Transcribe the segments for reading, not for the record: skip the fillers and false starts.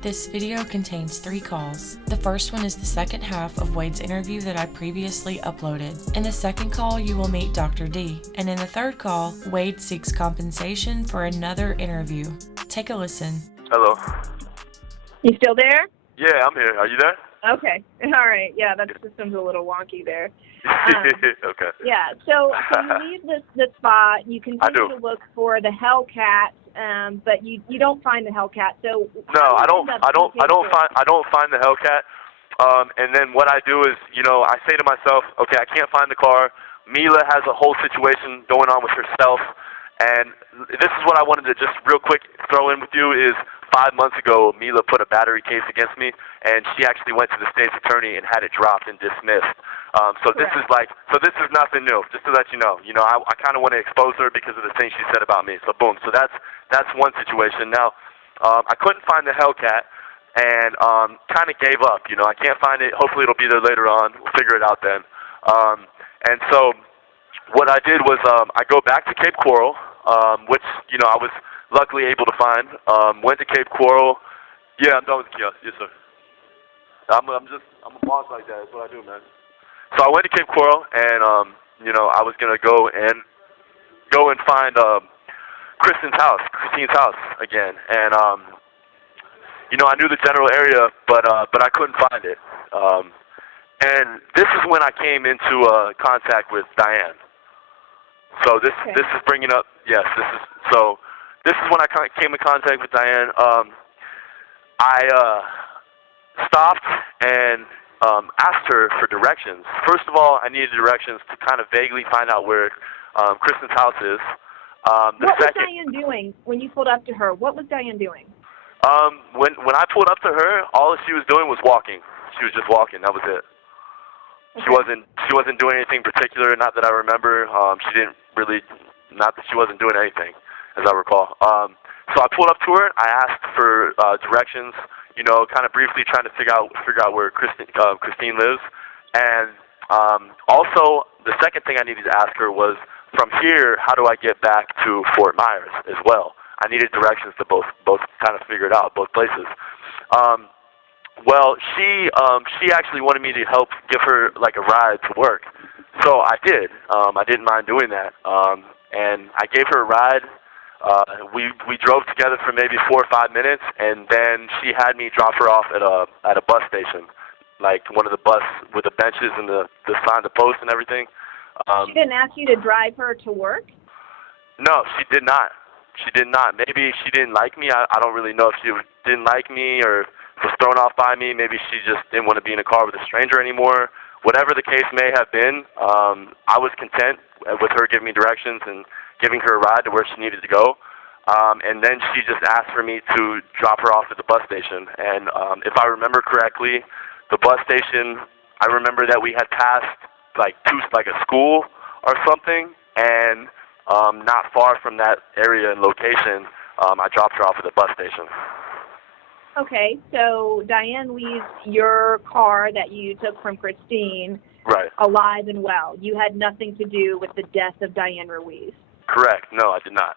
This video contains 3 calls. The first one is the second half of Wade's interview that I previously uploaded. In the second call, you will meet Dr. D. And in the third call, Wade seeks compensation for another interview. Take a listen. Hello. You still there? Yeah, I'm here. Are you there? Okay. All right. Yeah, that system's a little wonky there. Okay. Yeah. So you leave the spot. You continue do. to look for the Hellcat, but you don't find the Hellcat. So No, I don't find the Hellcat. And then what I do is, I say to myself, okay, I can't find the car. Mila has a whole situation going on with herself, and this is what I wanted to just real quick throw in with you is 5 months ago, Mila put a battery case against me, and she actually went to the state's attorney and had it dropped and dismissed. So this is nothing new. Just to let you know, I kind of want to expose her because of the things she said about me. So boom. So that's one situation. Now, I couldn't find the Hellcat, and kind of gave up. I can't find it. Hopefully, it'll be there later on. We'll figure it out then. And so what I did was I go back to Cape Coral, which I was luckily able to find. Went to Cape Coral. Yeah, I'm done with the kiosk. Yes, sir. I'm a boss like that. That's what I do, man. So I went to Cape Coral, and I was gonna go and find Kristine's house again, and I knew the general area, but I couldn't find it. And this is when I came into contact with Diane. So this is bringing up, yes, this is when I came in contact with Diane. I stopped and asked her for directions. First of all, I needed directions to kind of vaguely find out where Kristine's house is. What was Diane doing when you pulled up to her? What was Diane doing? When I pulled up to her, all she was doing was walking. She was just walking. That was it. Okay. She wasn't doing anything particular. Not that I remember. She didn't really. Not that she wasn't doing anything, as I recall. So I pulled up to her. I asked for directions. Kind of briefly trying to figure out where Kristine lives, and also the second thing I needed to ask her was, from here, how do I get back to Fort Myers as well? I needed directions to both kind of figure it out, both places. Well, she actually wanted me to help give her like a ride to work, so I did. I didn't mind doing that, and I gave her a ride. We drove together for maybe 4 or 5 minutes, and then she had me drop her off at a bus station, like one of the bus with the benches and the sign, the post and everything. She didn't ask you to drive her to work? No, she did not. She did not. Maybe she didn't like me. I don't really know if she didn't like me or was thrown off by me. Maybe she just didn't want to be in a car with a stranger anymore. Whatever the case may have been, I was content with her giving me directions and giving her a ride to where she needed to go. And then she just asked for me to drop her off at the bus station. And if I remember correctly, the bus station, I remember that we had passed like a school or something, and not far from that area and location, I dropped her off at the bus station. Okay, so Diane leaves your car that you took from Kristine alive and well. You had nothing to do with the death of Diane Ruiz. Correct. No, I did not.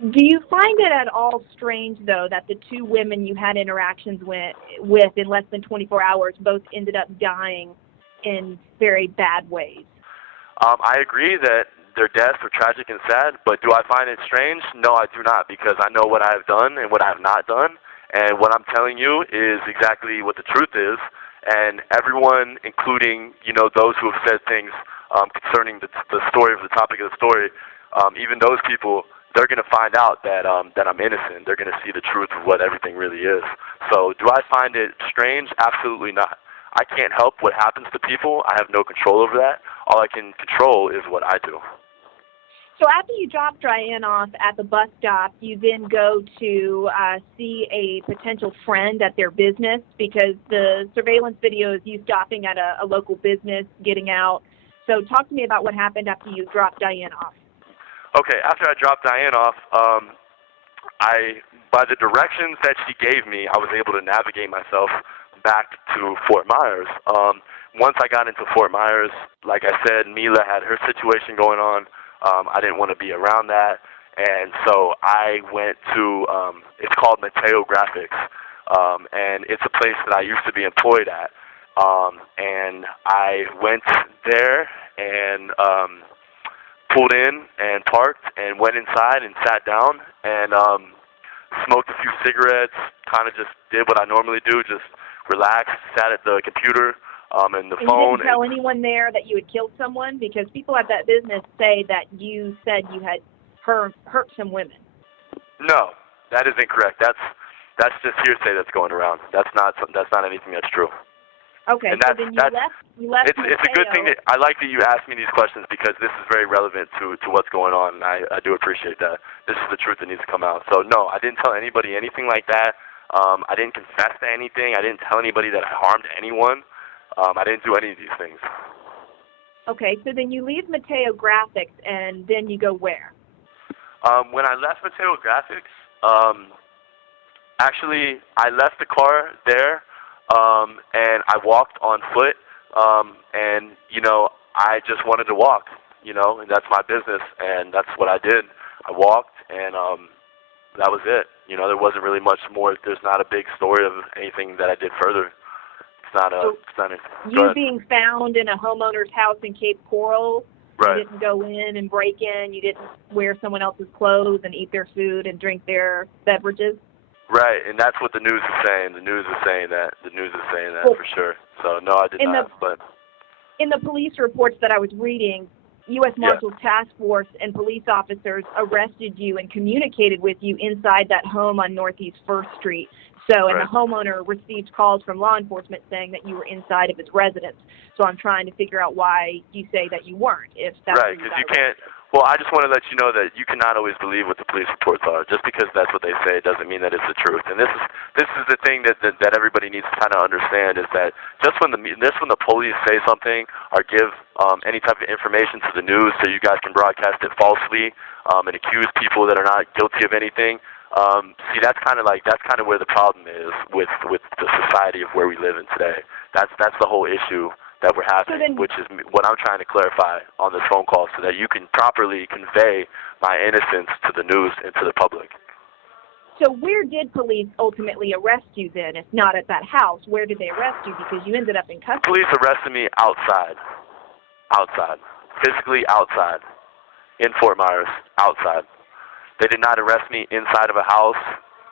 Do you find it at all strange, though, that the 2 women you had interactions with in less than 24 hours both ended up dying in very bad ways? I agree that their deaths are tragic and sad, but do I find it strange? No, I do not, because I know what I have done and what I have not done, and what I'm telling you is exactly what the truth is, and everyone, including, those who have said things concerning the story of the topic of the story, even those people, they're going to find out that I'm innocent. They're going to see the truth of what everything really is. So do I find it strange? Absolutely not. I can't help what happens to people. I have no control over that. All I can control is what I do. So after you drop Diane off at the bus stop, you then go to see a potential friend at their business, because the surveillance video is you stopping at a local business, getting out. So talk to me about what happened after you dropped Diane off. Okay, after I dropped Diane off, by the directions that she gave me, I was able to navigate myself back to Fort Myers. Once I got into Fort Myers, like I said, Mila had her situation going on. I didn't want to be around that, and so I went to, it's called Mateo Graphics. and it's a place that I used to be employed at. And I went there and pulled in and parked and went inside and sat down and smoked a few cigarettes, kind of just did what I normally do, just relaxed, sat at the computer and the phone. You didn't tell anyone there that you had killed someone? Because people at that business say that you said you had hurt some women. No, that is incorrect. That's just hearsay that's going around. That's not anything that's true. Okay, and so then you left it's a good thing that I like that you asked me these questions because this is very relevant to what's going on, and I do appreciate that. This is the truth that needs to come out. So no, I didn't tell anybody anything like that. I didn't confess to anything. I didn't tell anybody that I harmed anyone. I didn't do any of these things. Okay, so then you leave Mateo Graphics, and then you go where? When I left Mateo Graphics, actually, I left the car there, and I walked on foot, and, I just wanted to walk, and that's my business, and that's what I did. I walked, and that was it. There wasn't really much more. There's not a big story of anything that I did further. You being found in a homeowner's house in Cape Coral, right. You didn't go in and break in, you didn't wear someone else's clothes and eat their food and drink their beverages? Right, and that's what the news is saying. The news is saying that. Well, for sure. So, no, I did not. In the police reports that I was reading, U.S. Marshals Task Force and police officers arrested you and communicated with you inside that home on Northeast 1st Street. So, and the homeowner received calls from law enforcement saying that you were inside of his residence. So I'm trying to figure out why you say that you weren't, if that's right, because you can't. Well, I just want to let you know that you cannot always believe what the police reports are. Just because that's what they say doesn't mean that it's the truth. And this is the thing that everybody needs to kind of understand is that just when the police say something or give any type of information to the news, so you guys can broadcast it falsely and accuse people that are not guilty of anything. See, that's kind of where the problem is with the society of where we live in today. That's the whole issue that we're having, which is what I'm trying to clarify on this phone call so that you can properly convey my innocence to the news and to the public. So where did police ultimately arrest you then, if not at that house? Where did they arrest you? Because you ended up in custody. Police arrested me outside, physically outside, in Fort Myers, outside. They did not arrest me inside of a house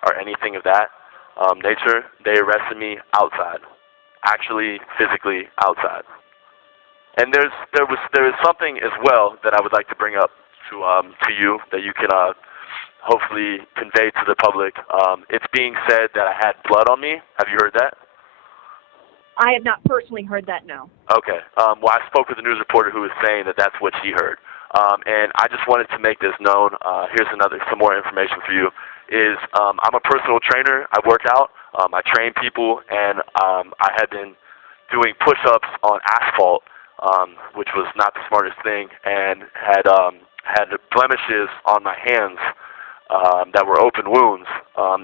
or anything of that nature. They arrested me outside. Actually, physically outside. And there is something as well that I would like to bring up to you that you can hopefully convey to the public. It's being said that I had blood on me. Have you heard that? I have not personally heard that, no. Okay. Well, I spoke with a news reporter who was saying that that's what she heard. And I just wanted to make this known. Here's some more information for you. I'm a personal trainer. I work out. I train people, and I had been doing push-ups on asphalt, which was not the smartest thing, and had blemishes on my hands that were open wounds.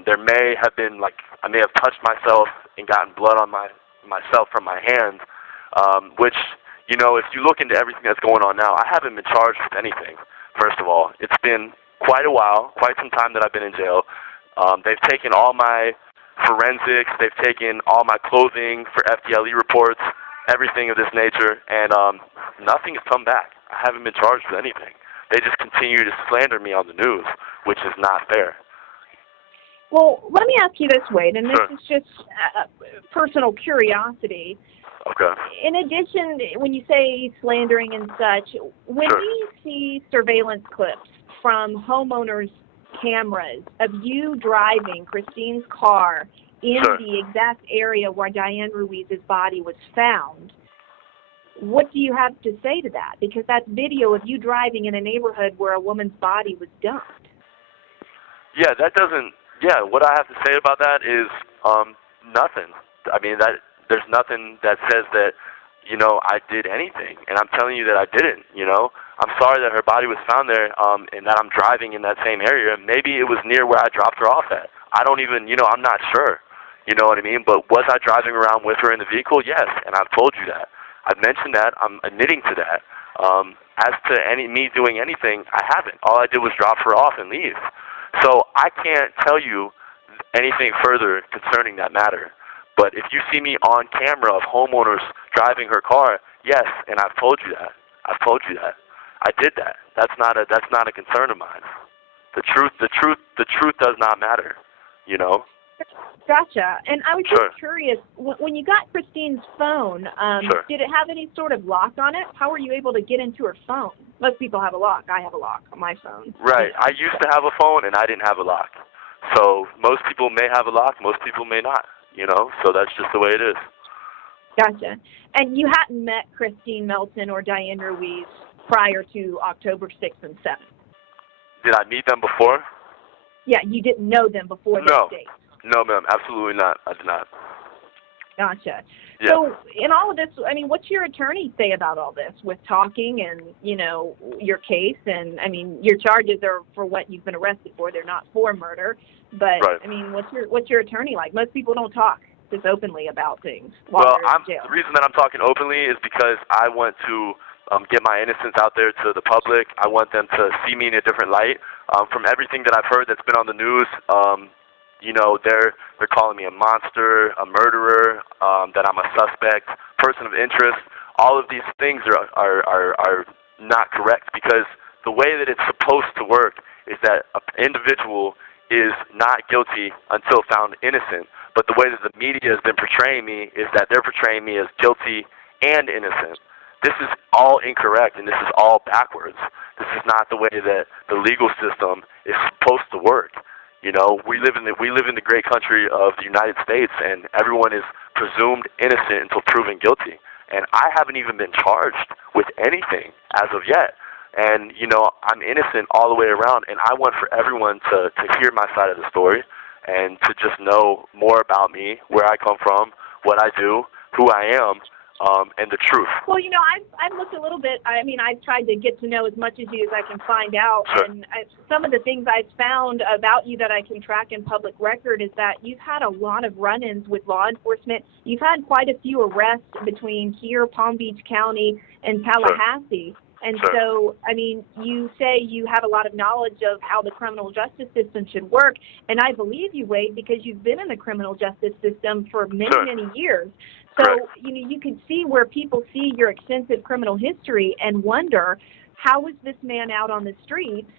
There may have been I may have touched myself and gotten blood on myself from my hands, which if you look into everything that's going on now, I haven't been charged with anything. First of all, it's been quite a while, quite some time that I've been in jail. They've taken all my forensics, they've taken all my clothing for FDLE reports, everything of this nature, and nothing has come back. I haven't been charged with anything. They just continue to slander me on the news, which is not fair. Well, let me ask you this, Wade, and this Sure. is just personal curiosity. Okay. In addition, when you say slandering and such, when Sure. we see surveillance clips from homeowners' cameras of you driving Kristine's car in Sure. the exact area where Diane Ruiz's body was found, what do you have to say to that? Because that's video of you driving in a neighborhood where a woman's body was dumped. Yeah, what I have to say about that is nothing. I mean, there's nothing that says that, I did anything. And I'm telling you that I didn't, I'm sorry that her body was found there and that I'm driving in that same area. Maybe it was near where I dropped her off at. I don't even, I'm not sure. You know what I mean? But was I driving around with her in the vehicle? Yes, and I've told you that. I've mentioned that. I'm admitting to that. As to me doing anything, I haven't. All I did was drop her off and leave. So I can't tell you anything further concerning that matter. But if you see me on camera of homeowners driving her car, yes, and I've told you that. I did that. That's not a concern of mine. The truth does not matter, you know? Gotcha. And I was Sure. just curious, when you got Kristine's phone, Sure. did it have any sort of lock on it? How were you able to get into her phone? Most people have a lock. I have a lock on my phone. Right. I used to have a phone, and I didn't have a lock. So most people may have a lock, most people may not, you know? So that's just the way it is. Gotcha. And you hadn't met Kristine Melton or Diane Ruiz prior to October 6th and 7th? Did I meet them before? Yeah, you didn't know them before No. those dates? No, ma'am, absolutely not. I did not. Gotcha. Yeah. So in all of this, I mean, what's your attorney say about all this with talking and, you know, your case? And, I mean, your charges are for what you've been arrested for. They're not for murder. But, Right. I mean, what's your attorney like? Most people don't talk this openly about things while Well, they're in jail. the reason that I'm talking openly is because I want to get my innocence out there to the public. I want them to see me in a different light. From everything that I've heard that's been on the news, you know, they're calling me a monster, a murderer, that I'm a suspect, person of interest. All of these things are not correct, because the way that it's supposed to work is that an individual is not guilty until found innocent. But the way that the media has been portraying me is that they're portraying me as guilty and innocent. This is all incorrect, and this is all backwards. This is not the way that the legal system is supposed to work. You know, we live in the great country of the United States, and everyone is presumed innocent until proven guilty. And I haven't even been charged with anything as of yet. And, you know, I'm innocent all the way around, and I want for everyone to hear my side of the story and to just know more about me, where I come from, what I do, who I am, and the truth. Well, you know, I've looked a little bit. I mean, I've tried to get to know as much as you as I can find out. Sure. And some of the things I've found about you that I can track in public record is that you've had a lot of run-ins with law enforcement. You've had quite a few arrests between here, Palm Beach County, and Tallahassee. Sure. And Sure. so, I mean, you say you have a lot of knowledge of how the criminal justice system should work, and I believe you, Wade, because you've been in the criminal justice system for many, Sure. many years. So, Correct. you know, you can see where people see your extensive criminal history and wonder, how is this man out on the streets?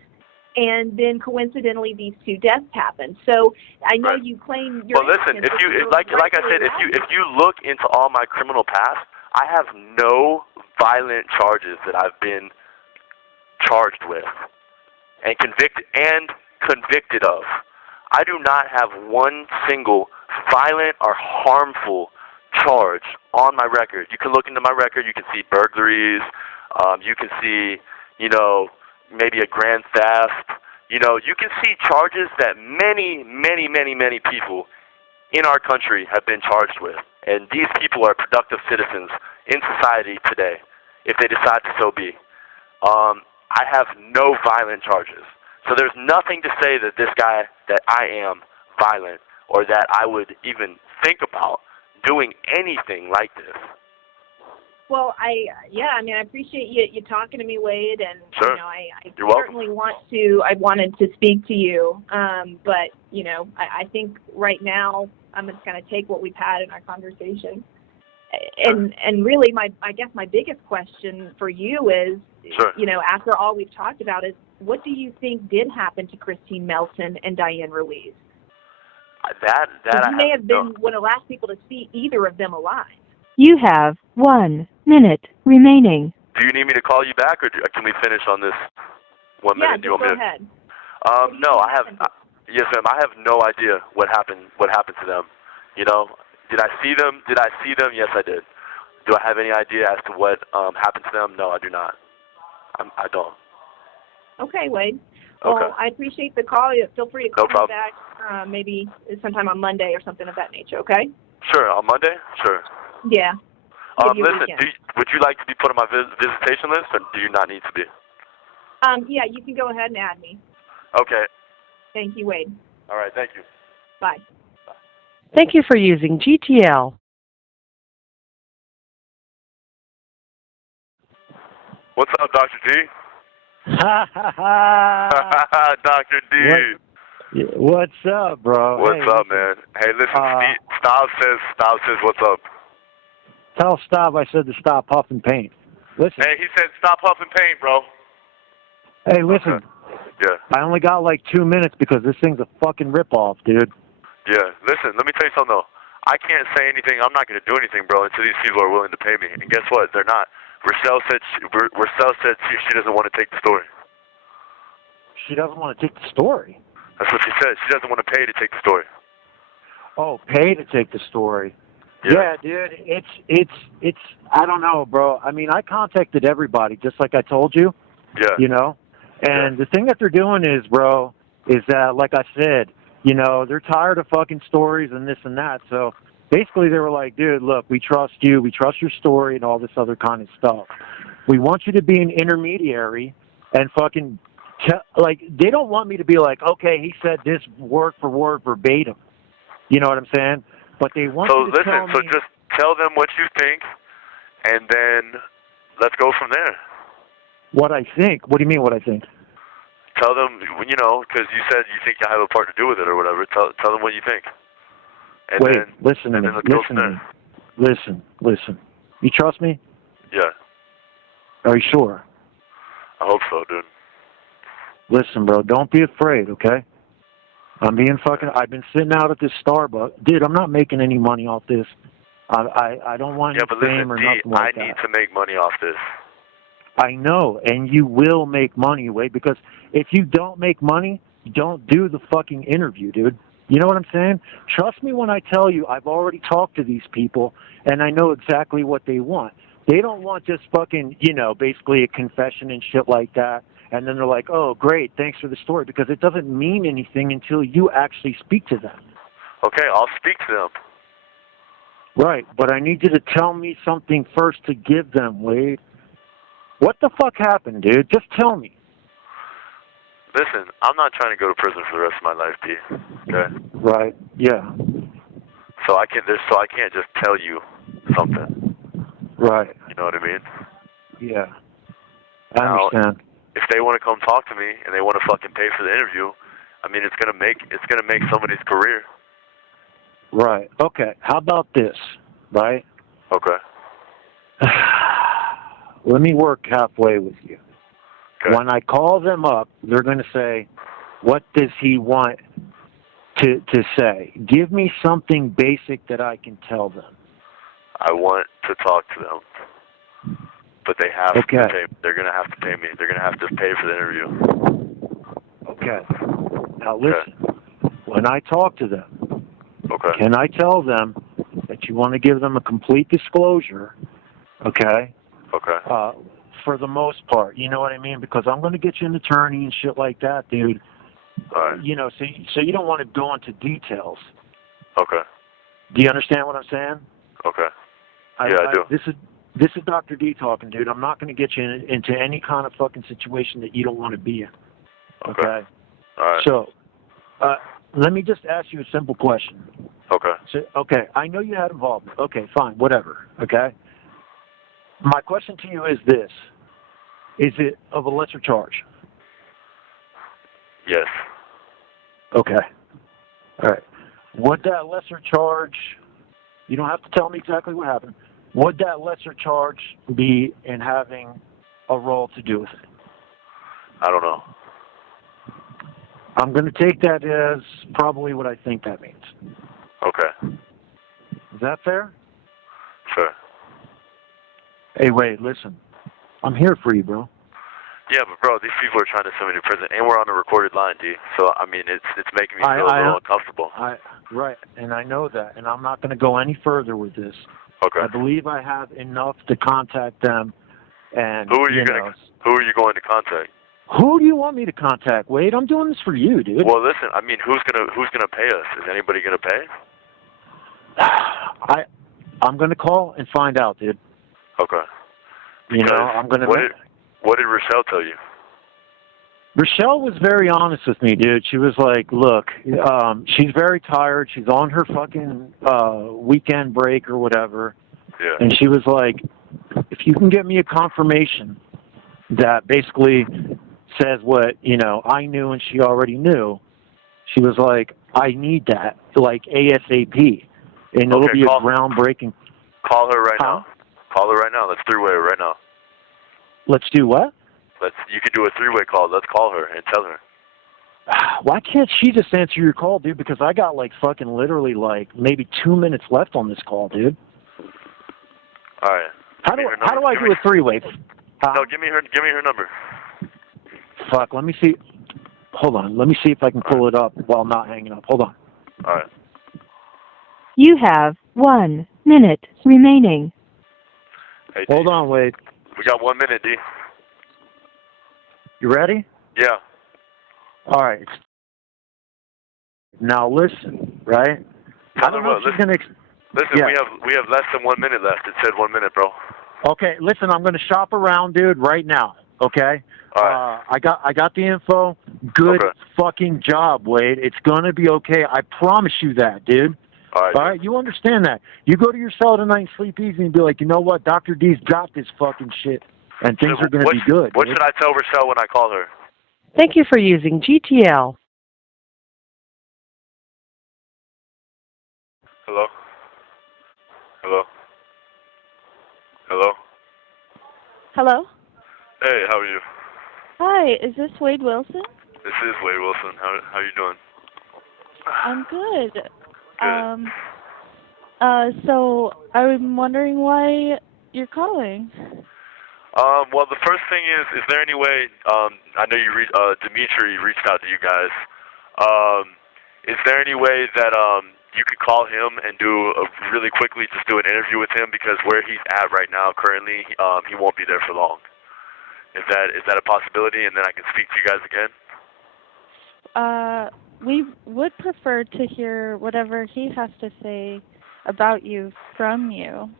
And then coincidentally, these two deaths happened. So I know Right. you claim you're Well, listen, innocent, if you but like you're I said, rightfully if you look into all my criminal past, I have no violent charges that I've been charged with and convicted of. I do not have one single violent or harmful charge on my record. You can look into my record. You can see burglaries. You can see, you know, maybe a grand theft. You know, you can see charges that many, many, many, many people in our country have been charged with. And these people are productive citizens in society today, if they decide to so be. I have no violent charges. So there's nothing to say that that I am violent, or that I would even think about doing anything like this. Well, I appreciate you talking to me, Wade, and Sure. you know, I You're welcome. certainly wanted to speak to you, but you know, I think right now I'm just going to take what we've had in our conversation, and really, I guess my biggest question for you is, Sure. you know, after all we've talked about, is what do you think did happen to Kristine Melton and Diane Ruiz? That I You may have been no. one of the last people to see either of them alive. You have 1 minute remaining. Do you need me to call you back, or can we finish on this 1 minute? Yeah, Do you just want go me ahead. to? No, I have. Yes, ma'am. I have no idea what happened. What happened to them? You know, did I see them? Yes, I did. Do I have any idea as to what happened to them? No, I do not. I don't. Okay, Wade. Well, Okay. I appreciate the call. Feel free to call No problem. me back maybe sometime on Monday or something of that nature, okay? Sure. On Monday? Sure. Yeah. Give you a Listen, weekend. would you like to be put on my visitation list, or do you not need to be? Yeah, you can go ahead and add me. Okay. Thank you, Wade. All right. Thank you. Bye. Thank you for using GTL. What's up, Dr. G? Ha ha ha! Dr. D. What's up, bro? What's up, man? Hey, listen, Stav says what's up. Tell Stav I said to stop huffing paint. Listen. Hey, he said stop huffing paint, bro. Hey, listen. Okay. Yeah. I only got like 2 minutes because this thing's a fucking ripoff, dude. Yeah. Listen, let me tell you something, though. I can't say anything. I'm not going to do anything, bro, until these people are willing to pay me. And guess what? They're not. Rochelle said she doesn't want to take the story. She doesn't want to take the story? That's what she said. She doesn't want to pay to take the story. Oh, pay to take the story. Yeah, dude. It's. I don't know, bro. I mean, I contacted everybody, just like I told you. Yeah. You know? And the thing that they're doing is, bro, is that, like I said, you know, they're tired of fucking stories and this and that. So basically they were like, dude, look, we trust you. We trust your story and all this other kind of stuff. We want you to be an intermediary and fucking, like, they don't want me to be like, okay, he said this word for word verbatim. You know what I'm saying? But they want you to tell me. So just tell them what you think, and then let's go from there. What I think? What do you mean what I think? Tell them, you know, because you said you think you have a part to do with it or whatever. Tell them what you think. And Wait, then, listen to and me. then let's go from there. Listen. You trust me? Yeah. Are you sure? I hope so, dude. Listen, bro, don't be afraid, okay? I've been sitting out at this Starbucks. Dude, I'm not making any money off this. I don't want any fame or nothing like that. I need to make money off this. I know, and you will make money, Wade, because if you don't make money, don't do the fucking interview, dude. You know what I'm saying? Trust me when I tell you I've already talked to these people, and I know exactly what they want. They don't want just fucking, you know, basically a confession and shit like that, and then they're like, oh, great, thanks for the story, because it doesn't mean anything until you actually speak to them. Okay, I'll speak to them. Right, but I need you to tell me something first to give them, Wade. What the fuck happened, dude? Just tell me. Listen, I'm not trying to go to prison for the rest of my life, D. Okay? Right, yeah. So I can't just tell you something. Right. You know what I mean? Yeah. I understand. If they want to come talk to me and they want to fucking pay for the interview, I mean, it's gonna make somebody's career. Right. Okay. How about this? Right. Okay. Let me work halfway with you. Okay. When I call them up, they're going to say, what does he want to say? Give me something basic that I can tell them. I want to talk to them, but they have to pay. They're going to have to pay me. They're going to have to pay for the interview. Okay. Now listen, when I talk to them, can I tell them that you want to give them a complete disclosure, okay? Okay. For the most part, you know what I mean? Because I'm going to get you an attorney and shit like that, dude. All right. You know, so you don't want to go into details. Okay. Do you understand what I'm saying? Okay. I do. This is Dr. D talking, dude. I'm not going to get you into any kind of fucking situation that you don't want to be in. Okay? All right. So, let me just ask you a simple question. Okay. So, I know you had involvement. Okay, fine, whatever. Okay? My question to you is this. Is it of a lesser charge? Yes. Okay. All right. Would that lesser charge, you don't have to tell me exactly what happened, would that lesser charge be in having a role to do with it? I don't know. I'm going to take that as probably what I think that means. Okay. Is that fair? Sure. Hey, wait, listen. I'm here for you, bro. Yeah, but bro, these people are trying to send me to prison, and we're on a recorded line, D. So I mean, it's making me feel a little uncomfortable. Right, and I know that, and I'm not going to go any further with this. Okay. I believe I have enough to contact them, and who are you going to contact? Who do you want me to contact, Wade? I'm doing this for you, dude. Well, listen, I mean, who's gonna pay us? Is anybody gonna pay? I'm going to call and find out, dude. Okay. You know, I'm going to... What did Rochelle tell you? Rochelle was very honest with me, dude. She was like, look, she's very tired. She's on her fucking weekend break or whatever. Yeah. And she was like, if you can get me a confirmation that basically says what, you know, I knew and she already knew, She was like, I need that, like ASAP. And it'll be a groundbreaking. Call her right now. Call her right now. Let's three-way her right now. Let's do what? You could do a three-way call. Let's call her and tell her. Why can't she just answer your call, dude? Because I got like fucking literally like maybe 2 minutes left on this call, dude. All right. How do I do a three-way? No, give me her number. Fuck, let me see. Hold on. Let me see if I can pull it up while not hanging up. Hold on. All right. You have 1 minute remaining. Hey, D. Hold on, Wade. We got 1 minute, D. You ready? Yeah. All right. Now listen, right? I don't know if she's gonna. Listen, yeah. we have less than 1 minute left. It said 1 minute, bro. Okay, listen, I'm gonna shop around, dude, right now. Okay. All right. I got the info. Good fucking job, Wade. It's gonna be okay. I promise you that, dude. All right, you understand that. You go to your cell tonight and sleep easy and be like, you know what, Dr. D's got this fucking shit, and things are going to be good. What should I tell Rochelle when I call her? Thank you for using GTL. Hello? Hello? Hello? Hello? Hey, how are you? Hi, is this Wade Wilson? This is Wade Wilson. How you doing? I'm good. Good. So I'm wondering why you're calling. Well, the first thing is there any way, I know Dimitri reached out to you guys. Is there any way that, you could call him and really quickly just do an interview with him, because where he's at right now currently, he won't be there for long. Is that a possibility, and then I can speak to you guys again? We would prefer to hear whatever he has to say about you from you.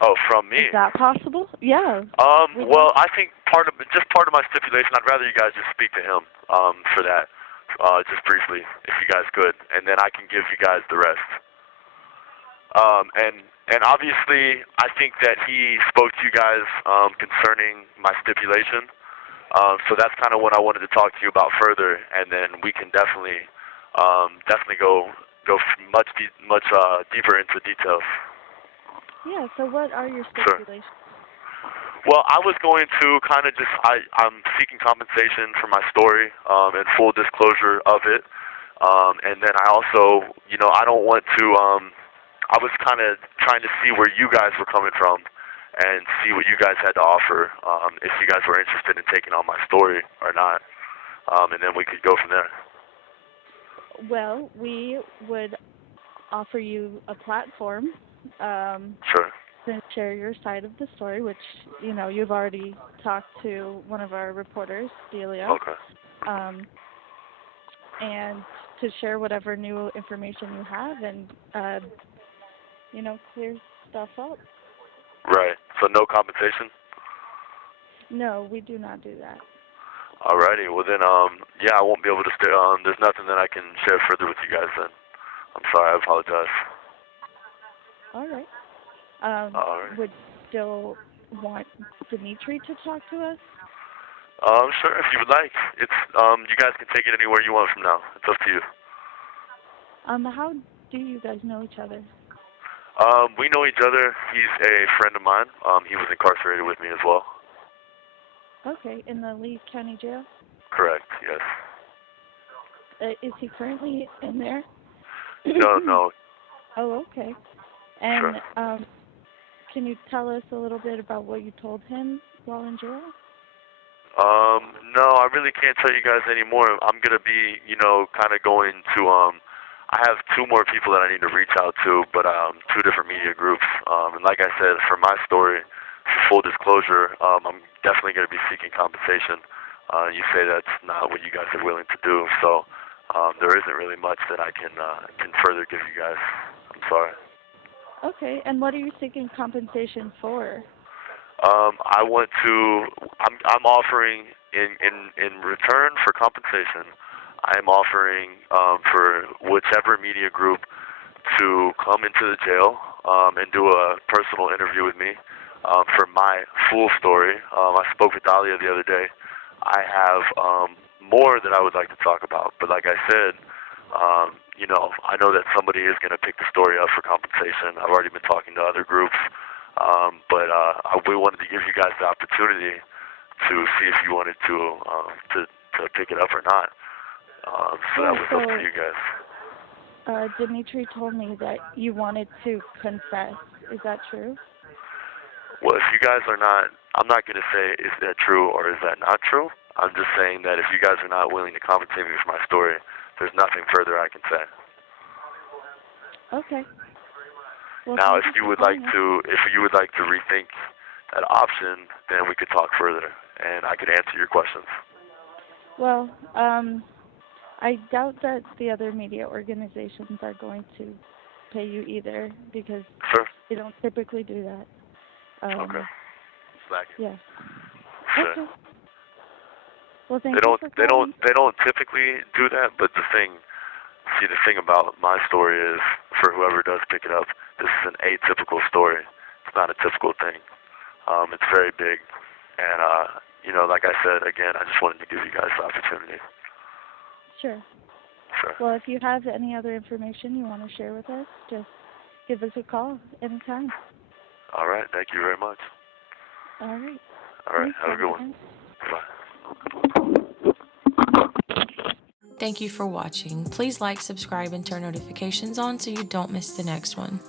Oh, from me? Is that possible? Yeah. Well, I think part of my stipulation, I'd rather you guys just speak to him for that, just briefly, if you guys could, and then I can give you guys the rest. And obviously, I think that he spoke to you guys concerning my stipulation. So that's kind of what I wanted to talk to you about further, and then we can definitely go much deeper into details. Yeah. So what are your stipulations? Sure. Well, I was going to kind of I'm seeking compensation for my story and full disclosure of it, and then I also, I don't want to. I was kind of trying to see where you guys were coming from, and see what you guys had to offer, if you guys were interested in taking on my story or not, and then we could go from there. Well, we would offer you a platform Sure. to share your side of the story, which, you've already talked to one of our reporters, Delia. Okay. And to share whatever new information you have and, clear stuff up. Right. So no compensation? No, we do not do that. Alrighty. Well then, I won't be able to stay on. There's nothing that I can share further with you guys then. I'm sorry. I apologize. All right. All right. Would still want Dimitri to talk to us? Sure, if you would like. It's you guys can take it anywhere you want from now. It's up to you. How do you guys know each other? We know each other. He's a friend of mine. He was incarcerated with me as well. Okay, in the Lee County Jail? Correct, yes. Is he currently in there? No. Oh, okay. And sure. Can you tell us a little bit about what you told him while in jail? No, I really can't tell you guys anymore. I'm going to be, kind of going to, I have 2 more people that I need to reach out to, but 2 different media groups. And like I said, for my story, for full disclosure, I'm definitely going to be seeking compensation. You say that's not what you guys are willing to do, so there isn't really much that I can further give you guys. I'm sorry. Okay, and what are you seeking compensation for? I'm offering in return for compensation, I'm offering for whichever media group to come into the jail and do a personal interview with me for my full story. I spoke with Dahlia the other day. I have more that I would like to talk about. But like I said, I know that somebody is going to pick the story up for compensation. I've already been talking to other groups, but we wanted to give you guys the opportunity to see if you wanted to pick it up or not. So that was up to you guys. Dimitri told me that you wanted to confess. Is that true? Well, if you guys are not, I'm not going to say is that true or is that not true. I'm just saying that if you guys are not willing to compensate me for my story, there's nothing further I can say. Okay. Well, now, if you would like to rethink that option, then we could talk further, and I could answer your questions. Well, I doubt that the other media organizations are going to pay you either, because they don't typically do that. Okay. Yeah. Sure. Okay. Well, thank they you don't. for They calling. don't typically do that. But the thing about my story is, for whoever does pick it up, this is an atypical story. It's not a typical thing. It's very big, and like I said again, I just wanted to give you guys the opportunity. Sure. Sure. Well, if you have any other information you want to share with us, just give us a call anytime. All right. Thank you very much. All right. All right. Thanks, Have a good one. Bye. Thank you for watching. Please like, subscribe, and turn notifications on so you don't miss the next one.